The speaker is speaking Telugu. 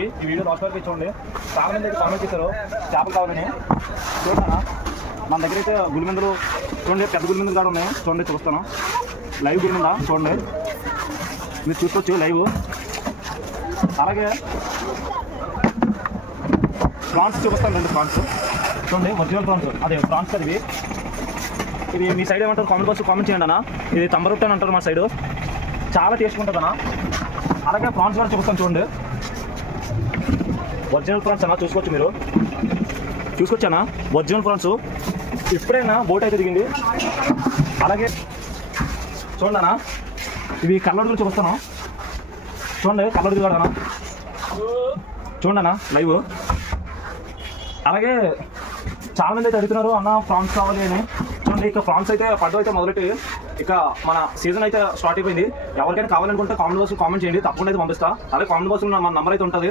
ఈ వీడియో లాస్ట్ వరకు చూడండి. చాలా మంది అయితే కామెంట్ చేశారు చేపలు కావాలని. చూడన్నా మన దగ్గర అయితే గులిమెందులు చూడండి, పెద్ద గులిమెందులు కూడా ఉన్నాయి. చూడండి చూస్తాను, లైవ్ గులిమెంద చూడండి, మీరు చూసుకోవచ్చు లైవ్. అలాగే ప్రాన్స్ చూపిస్తాను, రెండు ప్రాన్స్ చూడండి, ఒరిజినల్ ప్రాన్స్. అదే ప్రాన్స్ కదా ఇవి. ఇది మీ సైడ్ ఏమంటారు కామెంట్ బాక్స్ కామెంట్ చేయండి అన్న. ఇది తంబరొట్టె అని అంటారు మా సైడు, చాలా టేస్ట్ ఉంటుంది అన్న. అలాగే ప్రాన్స్ కూడా చూపిస్తాను చూడండి, ఒరిజినల్ ప్రాన్స్ అన్న. చూసుకోవచ్చు, మీరు చూసుకోవచ్చా ఒరిజినల్ ప్రాన్స్. ఎప్పుడైనా బోట్ అయితే దిగింది. అలాగే చూడండి అన్న, ఇవి కళ్ళొడుగులు చూపిస్తాను చూడండి, కళ్ళొడుగులు కూడా అన్న చూడండి అన్న లైవ్. అలాగే చాలా మంది అయితే అడుగుతున్నారు అన్న ప్రాన్స్ కావాలి అని. చూడండి, ఇక ప్రాన్స్ అయితే పడ్డం అయితే మొదలెట్టి ఇక మన సీజన్ అయితే స్టార్ట్ అయిపోయింది. ఎవరికైనా కావాలనుకుంటే కామెంట్ బాక్స్ కామెంట్ చేయండి, తప్పకుండా అయితే పంపిస్తా. అలాగే కామెంట్ బాక్స్ మన నంబర్ అయితే ఉంటుంది.